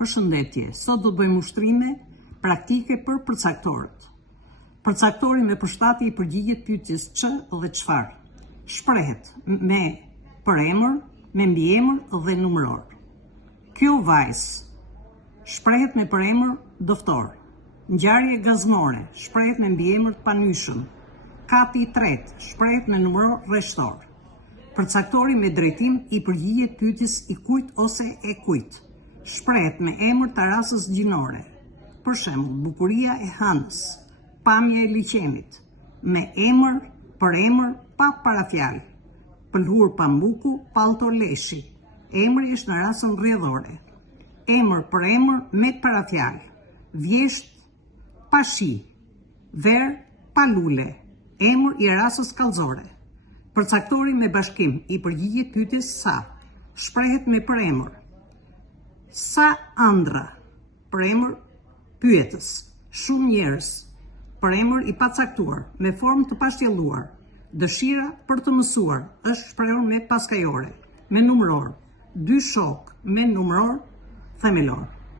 Përshëndetje, sot do të bëjmë ushtrime praktike për përcaktorët. Përcaktori me përshtatje i përgjigjet pyetjes ç dhe çfarë. Shprehet me përemër, me mbiemër dhe numëror. Kjo vajzë shprehet me përemër doftor. Ngjarje gazmore shprehet me mbiemër të panyshëm. Kati i tretë shprehet me numëror rreshtor. Përcaktori me drejtim i përgjigjet pyetjes i kujt ose e kujt. Shprehet me emër të rasës gjinore. Për shembull, bukuria e Hanës, pamja e liqenit, me emër, për emër, pa parafjalë. Pëlhur pambuku, palto leshi. Emri është në rasën rrjedhore. Emër për emër me parafjalë. Vjesht, pa shi. Ver, pa lule. Emër i rasës kallëzore. Përcaktori me bashkim i përgjigjet pyetjes sa. Shprehet me përemër. Sa ëndra, përemër pyetës, shumë njerëz, përemër i pacaktuar, me formë të pashtjelluar, dëshira për të mësuar, është shprehur me paskajore, me numëror, dy shok, me numëror themelor.